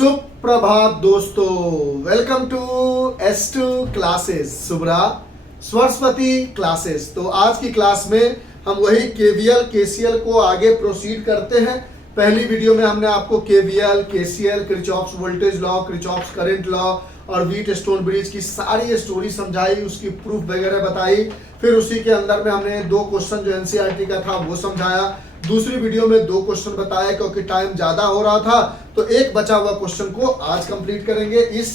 सुप्रभात दोस्तों, welcome to S2 classes, Subra Saraswati classes. तो आज की क्लास में हम वही केवीएल केसीएल को आगे प्रोसीड करते हैं। पहली वीडियो में हमने आपको KVL KCL, Kirchhoff's voltage law, Kirchhoff's current law और व्हीटस्टोन ब्रिज की सारी स्टोरी समझाई, उसकी प्रूफ वगैरह बताई। फिर उसी के अंदर में हमने दो क्वेश्चन जो एनसीईआरटी का था वो समझाया। दूसरी वीडियो में दो क्वेश्चन बताया क्योंकि टाइम ज्यादा हो रहा था, तो एक बचा हुआ क्वेश्चन को आज कंप्लीट करेंगे इस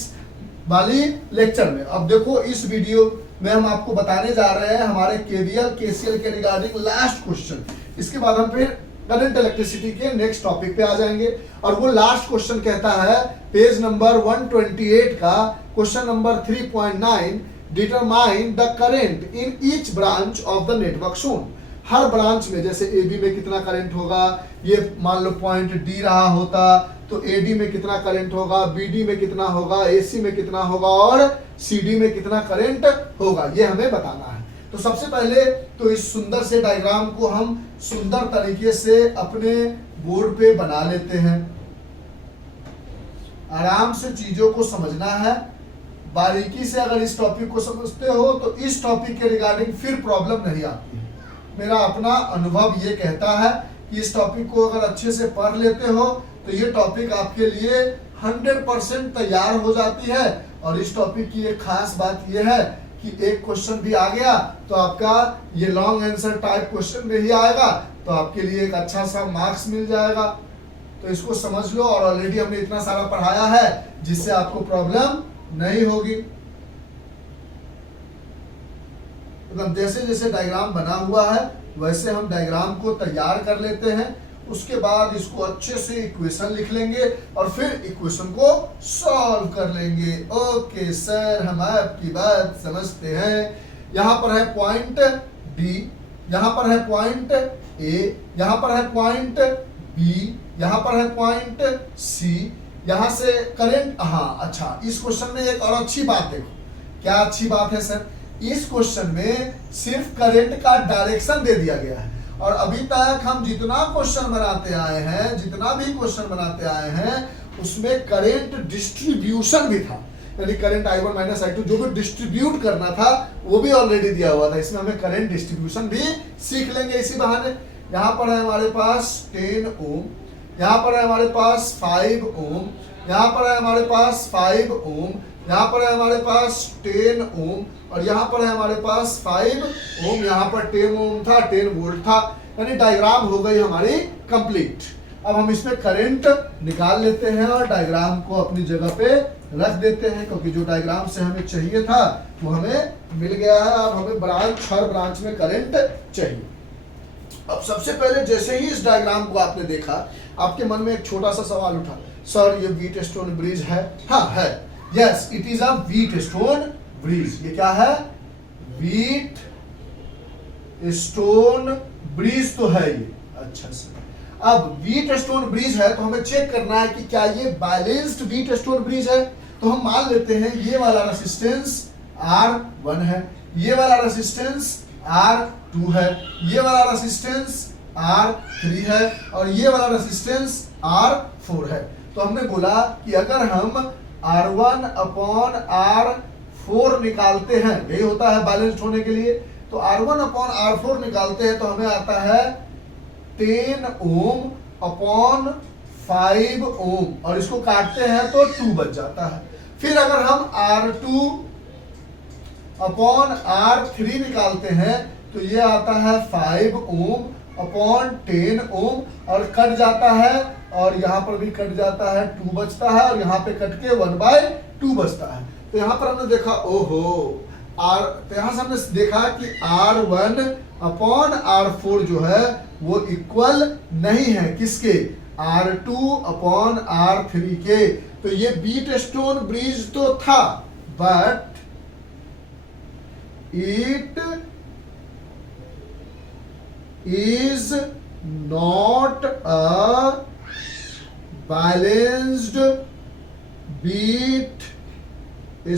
वाली लेक्चर में। अब देखो, इस वीडियो में हम आपको बताने जा रहे हैं हमारे केवीएल केसीएल के रिगार्डिंग लास्ट क्वेश्चन। इसके बाद हम फिर करंट इलेक्ट्रिसिटी के नेक्स्ट टॉपिक पे आ जाएंगे। और वो लास्ट क्वेश्चन कहता है पेज नंबर 128 का question number 3.9, determine the current in each branch of the network shown. Her branch में, जैसे AB में कितना करंट होगा, ये मान लो पॉइंट D रहा होता तो AD में कितना करंट होगा, BD में कितना होगा, AC में कितना होगा और CD में कितना करंट होगा, ये हमें बताना है। तो सबसे पहले तो इस सुंदर से डायग्राम को हम सुंदर तरीके से अपने बोर्ड पे बना लेते हैं। आराम से चीजों को समझना है, बारीकी से अगर इस टॉपिक को समझते हो तो इस टॉपिक के रिगार्डिंग फिर प्रॉब्लम नहीं आती है। मेरा अपना अनुभव ये कहता है कि इस टॉपिक को अगर अच्छे से पढ़ लेते हो तो ये टॉपिक आपके लिए 100% तैयार हो जाती है। और इस टॉपिक की एक खास बात ये है कि एक क्वेश्चन भी आ गया तो आपका ये लॉन्ग आंसर टाइप क्वेश्चन में ही आएगा, तो आपके लिए एक अच्छा सा मार्क्स मिल जाएगा। तो इसको समझ लो, और ऑलरेडी हमने इतना सारा पढ़ाया है जिससे आपको प्रॉब्लम नहीं होगी। जैसे जैसे डायग्राम बना हुआ है वैसे हम डायग्राम को तैयार कर लेते हैं। उसके बाद इसको अच्छे से इक्वेशन लिख लेंगे और फिर इक्वेशन को सॉल्व कर लेंगे। ओके सर, हम आपकी बात समझते हैं। यहाँ पर है पॉइंट D, यहाँ पर है पॉइंट A, यहाँ पर है पॉइंट B, यहाँ पर है पॉइंट C। यहाँ से करंट, हाँ अच्छा, इस क्वेश्चन में एक और अच्छी बात देखो। क्या अच्छी बात है सर? इस क्वेश्चन में सिर्फ करंट का डायरेक्शन दे दिया गया है। और अभी तक हम जितना क्वेश्चन बनाते आए हैं, जितना भी क्वेश्चन बनाते आए हैं, उसमें करंट डिस्ट्रीब्यूशन भी था, यानी करंट I1 माइनस I2 जो भी डिस्ट्रीब्यूट करना था वो भी ऑलरेडी दिया हुआ था। इसमें हमें करंट डिस्ट्रीब्यूशन भी सीख लेंगे इसी बहाने। यहाँ पर है हमारे पास 10 ओम, यहाँ पर है हमारे पास 5 ओम, यहाँ पर है हमारे पास 5 ओम, यहाँ पर है हमारे पास 10 ओम और यहाँ पर है हमारे पास 5 ओम। यहाँ पर 10 ओम था, 10 वोल्ट था, यानी डायग्राम हो गई हमारी कंप्लीट। अब हम इसमें करंट निकाल लेते हैं और डायग्राम को अपनी जगह पे रख देते हैं, क्योंकि जो डायग्राम से हमें चाहिए था वो हमें मिल गया है। अब हमें हर ब्रांच में करंट चाहिए। अब सबसे पहले जैसे ही इस डायग्राम को आपने देखा, आपके मन में एक छोटा सा सवाल उठा, सर ये व्हीटस्टोन ब्रिज है? हाँ है, yes it is a Wheatstone bridge. ये क्या है? व्हीट स्टोन ब्रिज तो है ये। अच्छा सर, अब व्हीट स्टोन ब्रिज है तो हमें चेक करना है कि क्या ये बैलेंस्ड व्हीट स्टोन ब्रिज है। तो हम मान लेते हैं ये वाला रेसिस्टेंस R1 है, ये वाला रेसिस्टेंस R2 है, ये वाला रेसिस्टेंस R3 है और ये वाला रेसिस्टेंस R4 है। तो हमने बोला कि अगर हम R1 अपॉन R4 निकालते हैं, यही होता है बैलेंस्ड होने के लिए, तो R1 अपॉन R4 निकालते हैं तो हमें आता है 10 ओम अपॉन 5 ओम, और इसको काटते हैं तो 2 बच जाता है। फिर अगर हम R2 अपॉन R3 निकालते हैं तो ये आता है 5 ओम अपॉन 10 ओम और कट जाता है, और यहाँ पर भी कट जाता है, 2 बचता है, और यहाँ पे कट के 1/2 बचता है। तो यहाँ पर हमने देखा ओहो तो यहाँ से हमने देखा कि R1 अपॉन R4 जो है वो इक्वल नहीं है किसके? R2 अपॉन R3 के। तो ये व्हीटस्टोन ब्रिज तो था, but it is not a balanced beat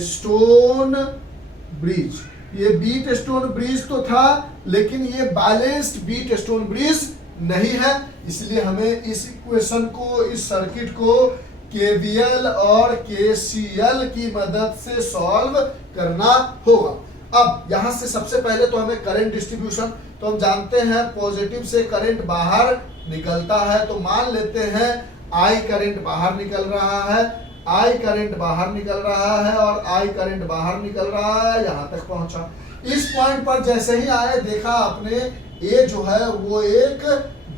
stone bridge। ये बीट स्टोन ब्रिज तो था लेकिन ये बैलेंस्ड बीट स्टोन ब्रिज नहीं है। इसलिए हमें इस इक्वेशन को, इस सर्किट को केवीएल और केसीएल की मदद से सॉल्व करना होगा। अब यहां से सबसे पहले तो हमें करंट डिस्ट्रीब्यूशन, तो हम जानते हैं पॉजिटिव से करंट बाहर निकलता है, तो मान लेते हैं आई करंट बाहर निकल रहा है, आई करंट बाहर निकल रहा है और आई करंट बाहर निकल रहा है, यहां तक पहुंचा। इस पॉइंट पर जैसे ही आए देखा आपने ये जो है वो एक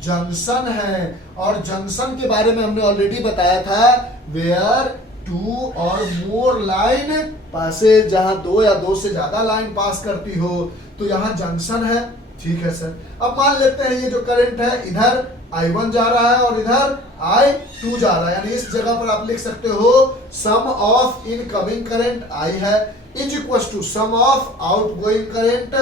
जंक्शन है, और जंक्शन के बारे में हमने ऑलरेडी बताया था वेयर टू और मोर लाइन पासेज, जहां दो या दो से ज्यादा लाइन पास करती हो तो यहाँ जंक्शन है। ठीक है सर, अब मान लेते हैं ये जो करंट है इधर I1 जा रहा है और इधर I2 जा रहा है, यानी इस जगह पर आप लिख सकते हो sum of incoming current I है is equal to sum of outgoing current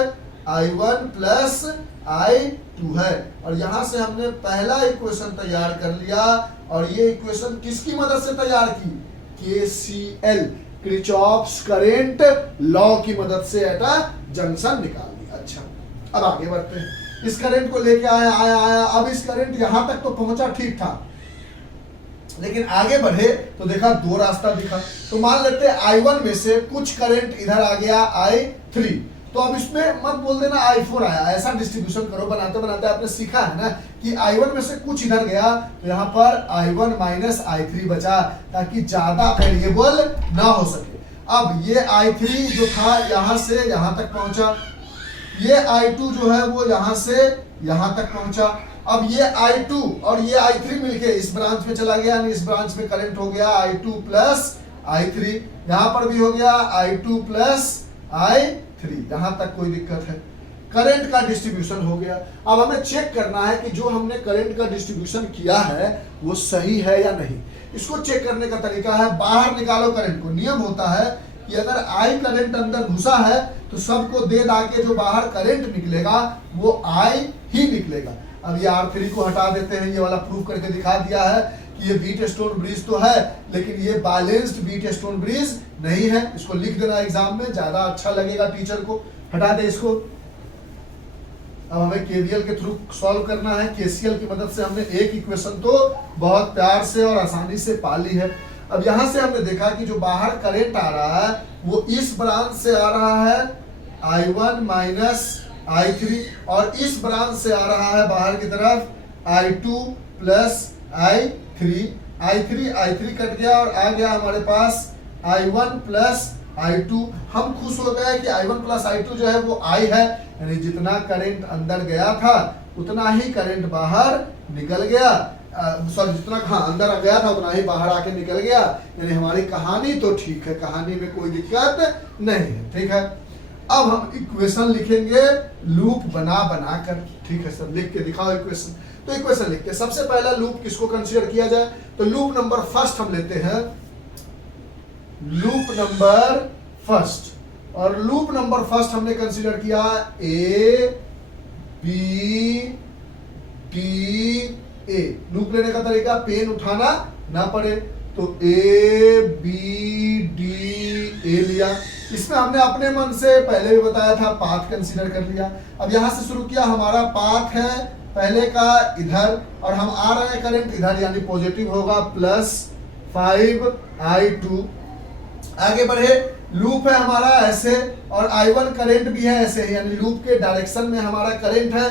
I1 plus I2 है। और यहां से हमने पहला इक्वेशन तैयार कर लिया, और ये इक्वेशन किसकी मदद से तैयार की? KCL, किरचॉफ्स करंट लॉ की मदद से एटा जंक्शन निकाल दिया। अच्छा, अब आगे बढ़ते हैं। इस करंट को लेके आया, अब इस करंट यहां तक तो पहुंचा ठीक था, लेकिन आगे बढ़े तो देखा दो रास्ता दिखा। तो मान लेते हैं I1 में से कुछ करंट इधर आ गया I3, तो अब इसमें मत बोल देना I4 आया, ऐसा डिस्ट्रीब्यूशन करो। बनाते बनाते आपने सीखा है ना कि I1 में से कुछ इधर गया, तो यहाँ पर I1 माइनस I3 बचा, ताकि ज्यादा वेरिएबल ना हो सके। अब ये I3 जो था यहाँ से यहाँ तक पहुंचा, ये I2 जो है वो यहाँ से यहाँ तक पहुंचा। अब ये I2 और ये I3 मिलके इस ब्रांच में चला गया, यानी इस ब्रांच में करंट हो गया I2 प्लस I3, यहाँ पर भी हो गया I2 प्लस I3, यहाँ तक कोई दिक्कत है। करंट का डिस्ट्रीब्यूशन हो गया। अब हमें चेक करना है कि जो हमने करंट का डिस्ट्रीब्यूशन किया है वो सही है या नहीं। इसको चेक करने का तरीका है बाहर निकालो करंट को। नियम होता है कि अगर I करंट अंदर घुसा है तो सबको दे दा के जो बाहर करंट निकलेगा वो I ही निकलेगा। अब ये R3 को हटा देते हैं, ये वाला प्रूफ करके दिखा दिया है कि ये व्हीट स्टोन ब्रिज तो है, लेकिन ये बैलेंस्ड व्हीट स्टोन ब्रिज नहीं है। इसको लिख देना एग्जाम में, ज्यादा अच्छा लगेगा टीचर को। हटा दे इसको। अब हमें केवीएल के थ्रू सॉल्व करना है। केसीएल की मदद से हमने एक इक्वेशन तो बहुत प्यार से और आसानी से पा ली है। अब यहां से हमने देखा कि जो बाहर करंट आ रहा है वो इस ब्रांच से आ रहा है I1 माइनस I3, और इस ब्रांच से आ रहा है बाहर की तरफ I2 प्लस I3 कट गया और आ गया हमारे पास I1 प्लस I2। हम खुश हो गए कि I1 प्लस I2 जो है वो I है, यानी जितना करंट अंदर गया था उतना ही करंट बाहर निकल गया। सॉरी, जितना अंदर गया था उतना ही बाहर आके निकल गया, यानी हमारी कहानी तो ठीक है, कहानी में कोई दिक्कत नहीं है। ठीक है, अब हम इक्वेशन लिखेंगे लूप बना कर। ठीक है सर, लिख के दिखाओ इक्वेशन। तो इक्वेशन लिख के सबसे पहला लूप किसको कंसीडर किया जाए, तो लूप नंबर फर्स्ट हम लेते हैं, लूप नंबर फर्स्ट। और लूप नंबर फर्स्ट हमने कंसीडर किया A B D A। Loop लेने का तरीका, पेन उठाना ना पड़े, तो A B D A लिया। इसमें हमने अपने मन से पहले भी बताया था पाथ कंसीडर कर लिया। अब यहां से शुरू किया, हमारा पाथ है पहले का इधर और हम आ रहे हैं करंट इधर, यानी पॉजिटिव होगा प्लस 5I2। आगे बढ़े, लूप है हमारा ऐसे और I1 करंट भी है ऐसे ही, यानी लूप के डायरेक्शन में हमारा करंट है।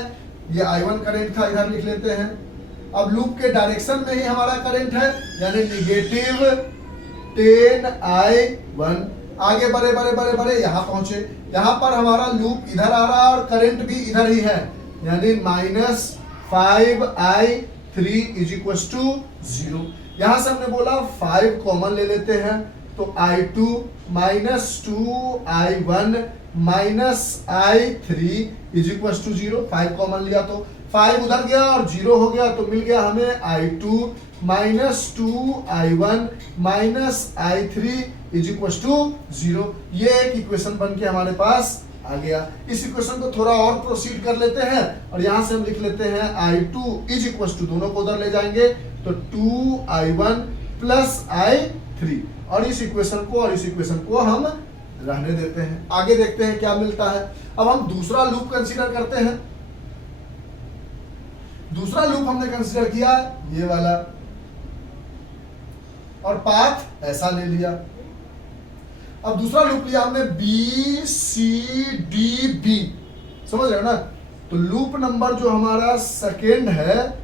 ये I1 करंट था, इधर लिख लेते हैं। अब लूप के डायरेक्शन में ही हमारा करंट है, यानी निगेटिव 10I1। आगे बढ़े बढ़े बढ़े बढ़े यहाँ पहुंचे, यहाँ पर हमारा लूप इधर आ रहा है और करंट भी इधर ही है, यानी minus 5I3 is equal to 0। यहां से हमने बोला 5 कॉमन ले लेते हैं, तो I2 minus 2I1 minus I3 is equal to 0। 5 common लिया तो 5 उधर गया और 0 हो गया, तो मिल गया हमें I2 minus 2I1 minus I3 is equal to 0। ये एक इक्वेशन बन के हमारे पास आ गया। इस इक्वेशन को थोड़ा और प्रोसीड कर लेते हैं और यहां से हम लिख लेते हैं I2 इज इक्वल टू, दोनों को उधर ले जाएंगे तो 2I1 प्लस I3, और इस इक्वेशन को और इस इक्वेशन को हम रहने देते हैं। आगे देखते हैं क्या मिलता है। अब हम दूसरा लूप कंसीडर करते हैं। दूसरा लूप हमने कंसीडर किया ये वाला, और पाथ ऐसा ले लिया। अब दूसरा लूप लिया हमने बी सी डी बी, समझ रहे हो ना। तो लूप नंबर जो हमारा सेकेंड है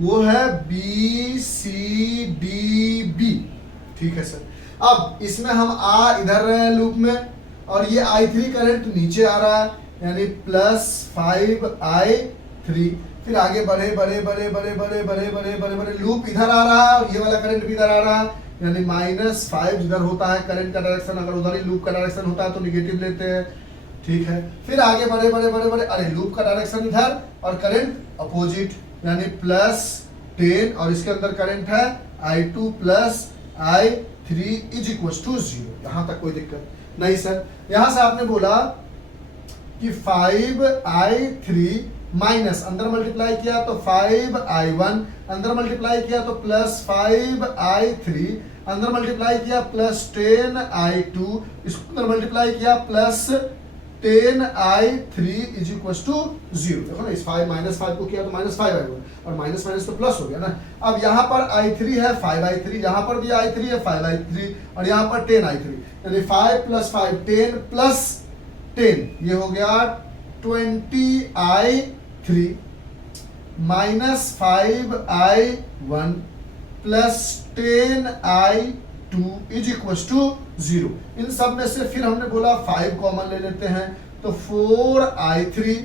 वो है बी सी डी बी, ठीक है सर। अब इसमें हम आ इधर रहे हैं लूप में, और ये I3 करंट नीचे आ रहा है, यानी +5I3। फिर आगे बढ़े बढ़े बढ़े बढ़े बढ़े बढ़े बढ़े बढ़े बढ़े लूप इधर आ रहा है, और ये वाला करंट भी इधर आ रहा है, यानी -5 इधर होता है करंट का डायरेक्शन। अगर उधर ही लूप का डायरेक्शन होता है तो निगेटिव लेते हैं, ठीक है। फिर आगे बढ़े बढ़े बढ़े बढ़े, अरे लूप का डायरेक्शन इधर और करंट अपोजिट, यानी +10, और इसके अंदर करंट है I2 + I3 = 0। यहां तक कोई दिक्कत नहीं सर। यहां से आपने बोला कि 5I3 माइनस, अंदर मल्टीप्लाई किया तो 5I1, अंदर मल्टीप्लाई किया तो +5I3, अंदर मल्टीप्लाई किया +10I2, इसको अंदर मल्टीप्लाई किया +10I3 = 0। देखो ना, इस 5 -5 को किया तो -5I1, और माइनस माइनस तो प्लस हो गया ना। अब यहाँ पर I3 है 5I3, यहाँ पर भी I3 है 5I3, और यहाँ पर 10I3, यानी 5 + 5 10 + 10, ये हो गया 20I3 -5I1 + 10I2 = 0। इन सब में से फिर हमने बोला 5 कॉमन ले लेते हैं, तो 4I3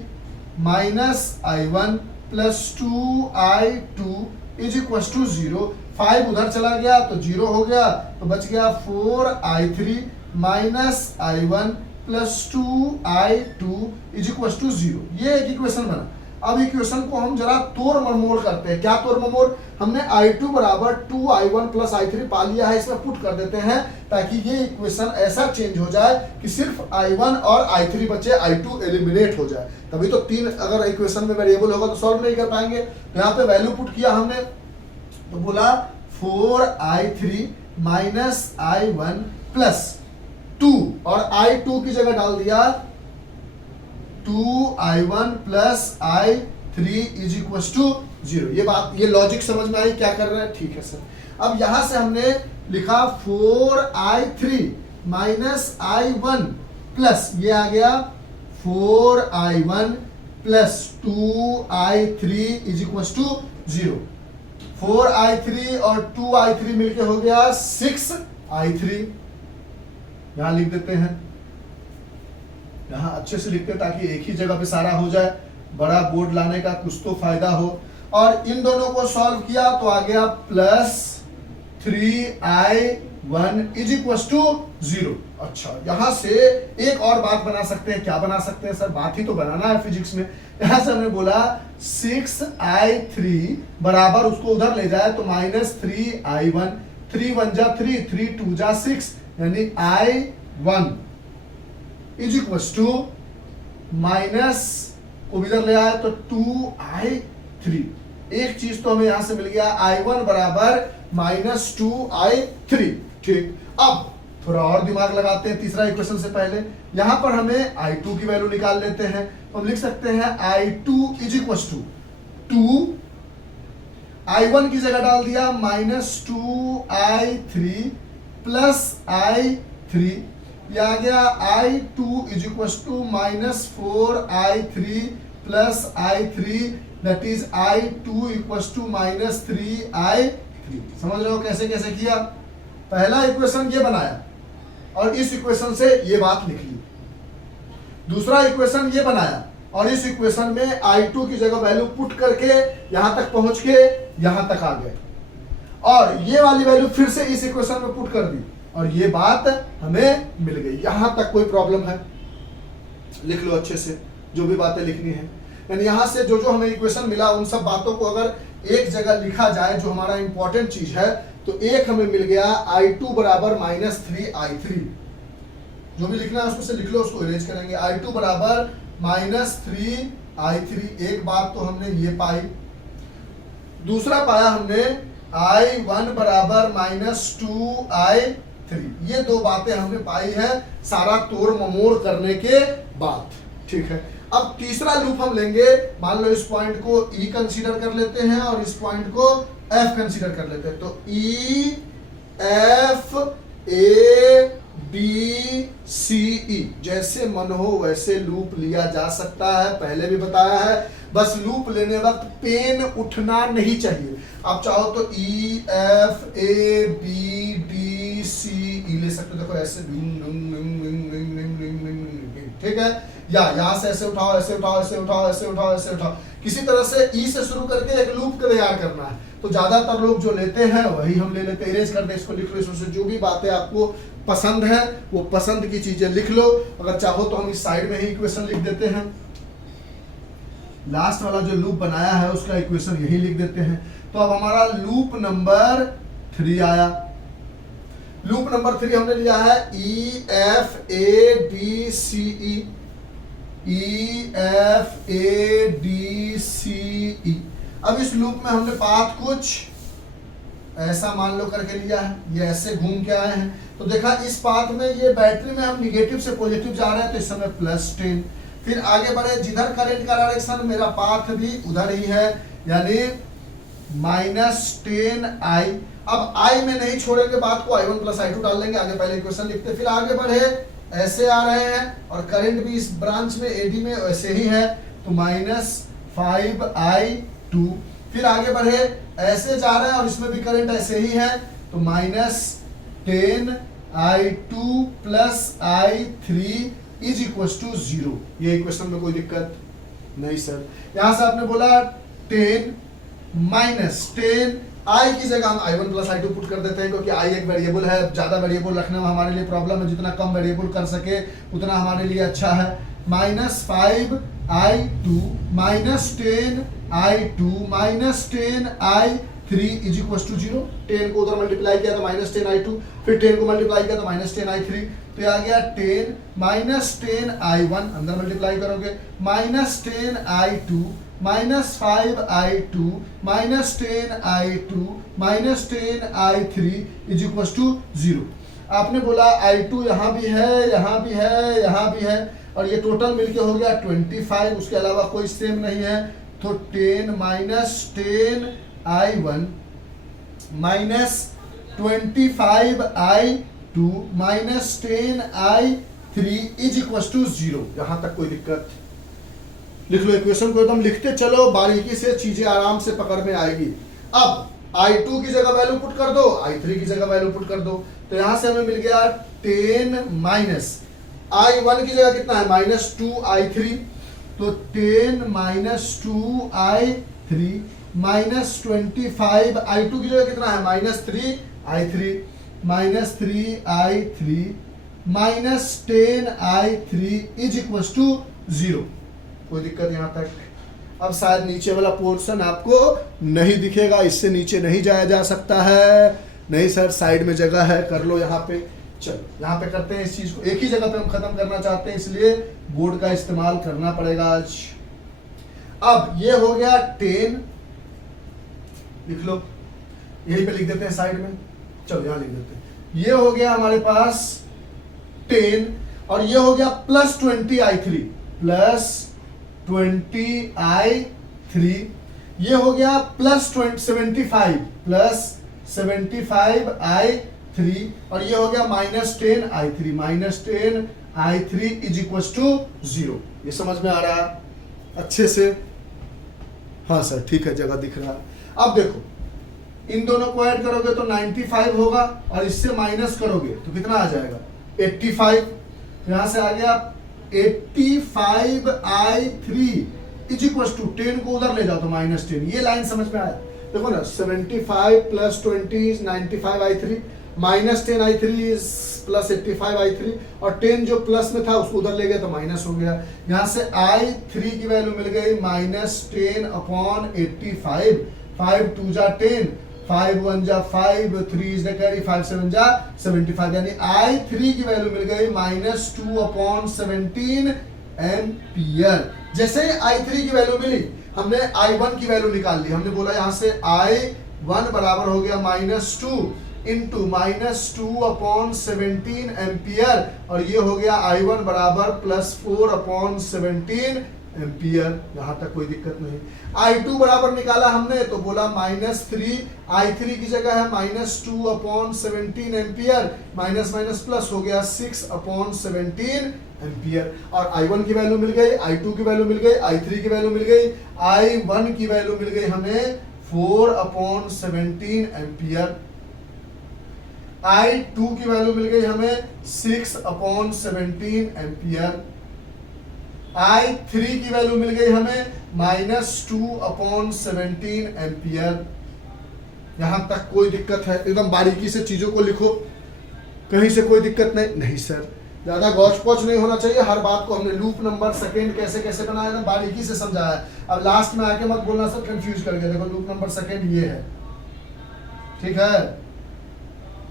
-I1 + 2I2 = 0। 5 उधर चला गया तो 0 हो गया, तो बच गया 4I3 -I1 + 2I2 = 0। ये एक इक्वेशन बना। अब इक्वेशन को हम जरा तोड़ मरोड़ करते हैं। क्या तोड़ मरोड़? हमने I2 = 2I1 + I3 पा लिया है, इसमें पुट कर देते हैं, ताकि ये इक्वेशन ऐसा चेंज हो जाए कि सिर्फ I1 और I3 बचे, I2 एलिमिनेट हो जाए। तभी तो 3 अगर इक्वेशन में वेरिएबल होगा तो सॉल्व नहीं कर पाएंगे। तो यहाँ पे वैल्यू पुट किया हमने, तो बोला 4I3 -I1 + 2, और I2 की जगह डाल दिया 2I1 + I3 = 0। ये बात, ये लॉजिक समझ में आई क्या कर रहे हैं? ठीक है सर। अब यहां से हमने लिखा 4I3 -I1 प्लस, ये आ गया 4I1 + 2I3 = 0। 4I3 और 2I3 मिलके हो गया 6I3। यहां लिख देते हैं, यहां अच्छे से लिखते हैं ताकि एक ही जगह पे सारा हो जाए, बड़ा बोर्ड लाने का कुछ तो फायदा हो। और इन दोनों को सॉल्व किया तो आ गया +3I1 = 0। अच्छा, यहां से एक और बात बना सकते हैं। क्या बना सकते हैं सर? बात ही तो बनाना है फिजिक्स में। यहां से हमने बोला 6I3 बराबर, उसको उधर ले जाए तो -3I1, 3 1 जा 3, 3 2 जा 6, यानी I1 = माइनस को इधर ले आए तो 2I3। एक चीज तो हमें यहां से मिल गया, I1 बराबर -2I3। ठीक, अब थोड़ा और दिमाग लगाते हैं तीसरा इक्वेशन से पहले। यहां पर हमें I2 की वैल्यू निकाल लेते हैं, तो हम लिख सकते हैं I2 = 2, I1 की जगह डाल दिया -2I3 + I3, यह आ गया I2 = -4I3 + I3, that is I2 = -3I3। समझ रहे हो कैसे कैसे किया? पहला इक्वेशन ये बनाया और इस इक्वेशन से ये बात लिख ली। दूसरा इक्वेशन ये बनाया और इस इक्वेशन में I2 की जगह वैल्यू पुट करके यहां तक पहुंच के यहां तक आ गए, और ये वाली वैल्यू फिर से इस इक्वेशन में पुट कर दी, और ये बात हमें मिल गई। यहां तक कोई प्रॉब्लम है? लिख लो अच्छे से जो भी बातें लिखनी है। यानी यहां से जो जो हमें इक्वेशन मिला उन सब बातों को अगर एक जगह लिखा जाए, जो हमारा इंपॉर्टेंट चीज है, तो एक हमें मिल गया I2 बराबर -3I3। जो भी लिखना है उसमें से लिख लो, उसको इरेज करेंगे। I2 बराबर -3I3, एक बात तो हमने ये पाई। दूसरा पाया हमने I1 बराबर -2I3। ये दो बातें हमने पाई है सारा तोड़ ममोड़ करने के बाद। ठीक है, अब तीसरा लूप हम लेंगे। मान लो इस पॉइंट को E कंसीडर कर लेते हैं और इस पॉइंट को एफ कंसीडर कर लेते हैं। तो E F A B C ई, जैसे मन हो वैसे लूप लिया जा सकता है, पहले भी बताया है। बस लूप लेने वक्त पेन उठना नहीं चाहिए। आप चाहो तो E F A B D C E ले सकते हो। देखो ऐसे, ठीक है, या यहां से ऐसे उठाओ, ऐसे उठाओ, ऐसे उठाओ, ऐसे उठाओ, ऐसे उठाओ, किसी तरह से ई से शुरू करके एक लूप तैयार करना है। तो ज्यादातर लोग जो लेते हैं वही हम ले लेते हैं। इरेज कर दे इसको, लिख लो, इसमें से जो भी बातें आपको पसंद है वो पसंद की चीजें लिख लो। अगर चाहो तो हम इस साइड में ही इक्वेशन लिख देते हैं। लास्ट वाला जो लूप बनाया है उसका इक्वेशन यही लिख देते हैं। तो अब हमारा लूप नंबर 3 आया। लूप नंबर 3 हमने लिया है E F A B C E, E F A D C E. अब इस लूप में हमने पाथ कुछ ऐसा मान लो करके लिया है, ये ऐसे घूम के आए हैं। तो देखा इस पाथ में ये बैटरी में हम निगेटिव से पॉजिटिव जा रहे हैं, तो इस समय +10। फिर आगे बढ़े, जिधर करंट का डायरेक्शन मेरा पाथ भी उधर ही है, यानी -10i। अब i में नहीं छोड़ेंगे बात को, i1 + i2 डाल लेंगे, आगे पहले इक्वेशन लिखते। फिर आगे बढ़े, ऐसे आ रहे हैं और करंट भी इस ब्रांच में एडी में ऐसे ही है, तो -5i2। फिर आगे बढ़े, ऐसे जा रहे हैं और इसमें भी करंट ऐसे ही है, तो -10i2 + i3 = 0। ये इक्वेशन में कोई दिक्कत नहीं सर। यहां से आपने बोला 10 -10 i की जगह हम i1 + i2 पुट कर देते हैं, क्योंकि i एक वेरिएबल है। ज्यादा वेरिएबल रखने में हमारे लिए प्रॉब्लम है, जितना कम वेरिएबल कर सके उतना हमारे लिए अच्छा है। -5i2 -10i2 -10i3 = 0। 10 को उधर मल्टीप्लाई किया तो -10i2, फिर 10 को मल्टीप्लाई किया तो -10i3, तो आ गया 10 -10i1, अंदर मल्टीप्लाई करोगे, -10i2 -5i2 -10i2 -10i3 = 0। आपने बोला i2 यहाँ भी है, यहाँ भी है, यहाँ भी है, और ये टोटल मिलके हो गया 25, उसके अलावा कोई सेम नहीं है। तो 10 -10i1 -25i2 -10i3 = 0। यहां तक कोई दिक्कत? लिख लो इक्वेशन को, एकदम लिखते चलो, बारीकी से चीजें आराम से पकड़ में आएगी। अब i2 की जगह वैल्यू पुट कर दो, i3 की जगह वैल्यू पुट कर दो, तो यहां से हमें मिल गया 10 i1 की जगह कितना है, -2i3, तो 10 -2i3 -25i2 की जगह कितना है, -3i3 -3i3 -10i3 = 0। कोई दिक्कत यहाँ तक? अब शायद नीचे वाला पोर्शन आपको नहीं दिखेगा, इससे नीचे नहीं जाया जा सकता है। नहीं सर, साइड में जगह है, कर लो यहाँ पे। चलो यहाँ पे करते हैं इस चीज को, एक ही जगह पे हम खत्म करना चाहते हैं, इसलिए बोर्ड का इस्तेमाल करना पड़ेगा आज। अब ये हो गया 10, लिख लो, यहीं पे लिख देते हैं साइड में। चलो यहाँ लिख देते हैं, ये हो गया हमारे पास 10, और ये हो गया +20i3 +20i3, ये हो गया +75 +75i3, और ये हो गया -10i3 -10i3 = 0। ये समझ में आ रहा अच्छे से? हाँ सर ठीक है, जगह दिख रहा है। अब देखो, इन दोनों को ऐड करोगे तो 95 होगा, और इससे माइनस करोगे तो कितना आ जाएगा, 85। यहां से आ गया 85i3 = 10 को उधर ले जाओ तो -10। ये लाइन समझ में आया? देखो ना, 75 + 20 95i3 -10i3 + 85i3, और 10 जो प्लस में था उसको उधर ले गया तो माइनस हो गया। यहाँ से i3 की वैल्यू मिल गई -10/85, 5 2 जा 10, 5 1 जा 5, 3 is the carry, 5 7 जा 75, यानी i3 की वैल्यू मिल गई -2/17 एम्पियर। जैसे i3 की वैल्यू मिली, हमने i1 की वैल्यू निकाल ली। हमने बोला यहाँ से i1 बराबर हो गया -2 इंटू -2/17 एम्पियर, और ये हो गया i1 बराबर +4/17 एम्पियर। यहाँ तक कोई दिक्कत नहीं। I2 बराबर निकाला हमने तो बोला -3, I3 की जगह है -2/17 एम्पियर, माइनस माइनस प्लस हो गया 6/17 एम्पियर। और I1 की वैल्यू मिल गई, I2 की वैल्यू मिल गई, I3 की वैल्यू मिल गई, I1 की वैल्यू मिल गई हमें 4/17 एम्पियर, I2 की वैल्यू मिल गई हमें 6/17 एम्पियर, I3 की वैल्यू मिल गई हमें -2/17 एम्पियर। यहां तक कोई दिक्कत है? एकदम बारीकी से चीजों को लिखो, कहीं से कोई दिक्कत नहीं सर, ज्यादा गौच पौच नहीं होना चाहिए। हर बात को हमने लूप नंबर सेकंड कैसे कैसे बनाया ना बारीकी से समझाया है। अब लास्ट में आके मत बोलना सर कंफ्यूज कर गया, देखो लूप नंबर सेकंड ये है, ठीक है।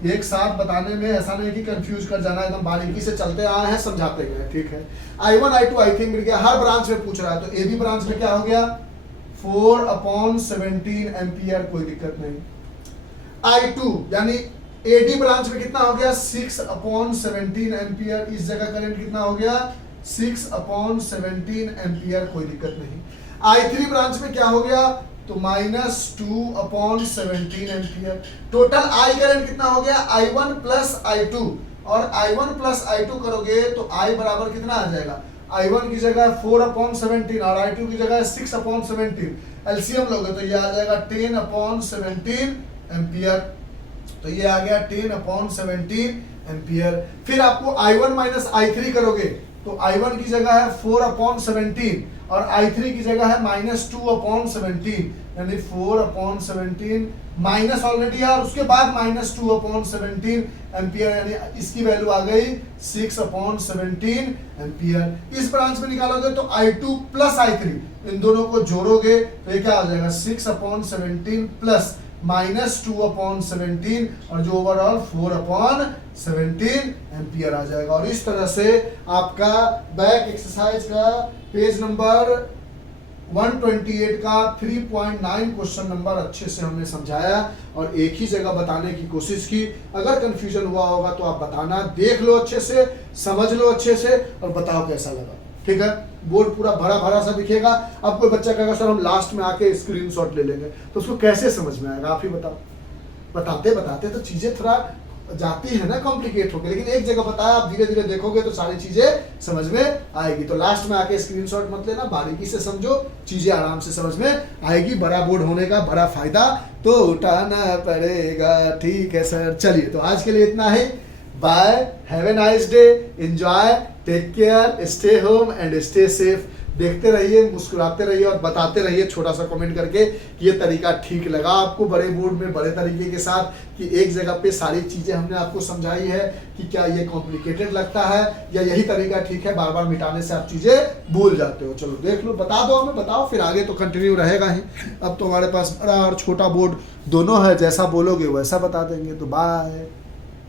एक साथ बताने में ऐसा नहीं कि कंफ्यूज कर जाना, एकदम बारीकी से चलते आए हैं समझाते गए, ठीक है। I1 I2 I3 मिल गया, हर ब्रांच में पूछ रहा है, तो ए बी ब्रांच में क्या हो गया 4/17 एम्पियर, कोई दिक्कत नहीं। I2 यानी एडी ब्रांच में कितना हो गया 6/17 एम्पियर, इस जगह करंट कितना हो गया 6/17 एम्पियर, कोई दिक्कत नहीं। I3 ब्रांच में क्या हो गया तो -2/17 एम्पियर। टोटल I करंट कितना हो गया I1 प्लस I2, और I1 प्लस I2 करोगे तो I बराबर कितना आ जाएगा, I1 की जगह 4/17 और I2 की जगह 6/17, एलसीएम लोगे तो ये आ जाएगा 10/17 एम्पियर। तो ये आ गया 10/17 एम्पियर। फिर आपको I1 माइनस I3 करोगे तो I1 की जगह है 4/17 और I3 की जगह है -2/17, यानी 4/17 माइनस ऑलरेडी है और उसके बाद -2/17 एम्पियर, यानी इसकी वैल्यू आ गई 6/17 एम्पियर। इस ब्रांच में निकालोगे तो I2 प्लस I3, इन दोनों को जोड़ोगे तो ये क्या आ जाएगा 6/17 प्लस -2/17 और जो ओवरऑल 4/17 एम्पियर आ जाएगा। और इस तरह से आपका बैक एक्सरसाइज का पेज नंबर 128 का 3.9 क्वेश्चन नंबर अच्छे से हमने समझाया और एक ही जगह बताने की कोशिश की। अगर कंफ्यूजन हुआ होगा तो आप बताना, देख लो अच्छे से, समझ लो अच्छे से और बताओ कैसा लगा, ठीक है। बोर्ड पूरा भरा भरा सा दिखेगा। अब कोई बच्चा कहेगा सर हम लास्ट में आके स्क्रीनशॉट ले लेंगे, तो उसको कैसे समझ में आएगा आप ही बताओ। बताते बताते तो चीजें थोड़ा जाती है ना कॉम्प्लिकेट होकर, लेकिन एक जगह बताया आप धीरे धीरे देखोगे तो सारी चीजें समझ में आएगी। तो लास्ट में आके स्क्रीनशॉट मत लेना, बारीकी से समझो, चीजें आराम से समझ में आएगी। बड़ा बोर्ड होने का बड़ा फायदा तो उठाना पड़ेगा, ठीक है सर। चलिए तो आज के लिए इतना ही। Bye, have a nice day, enjoy, take care, stay home and stay safe. देखते रहिए, मुस्कुराते रहिए और बताते रहिए छोटा सा कमेंट करके कि ये तरीका ठीक लगा आपको बड़े बोर्ड में बड़े तरीके के साथ, कि एक जगह पे सारी चीजें हमने आपको समझाई है कि क्या ये कॉम्प्लिकेटेड लगता है या यही तरीका ठीक है, बार बार मिटाने से आप चीजें भूल जाते हो। चलो देख लो, बता दो हमें, बताओ, फिर आगे तो कंटिन्यू रहेगा ही। अब तो हमारे पास बड़ा और छोटा बोर्ड दोनों है, जैसा बोलोगे वैसा बता देंगे। तो बाय।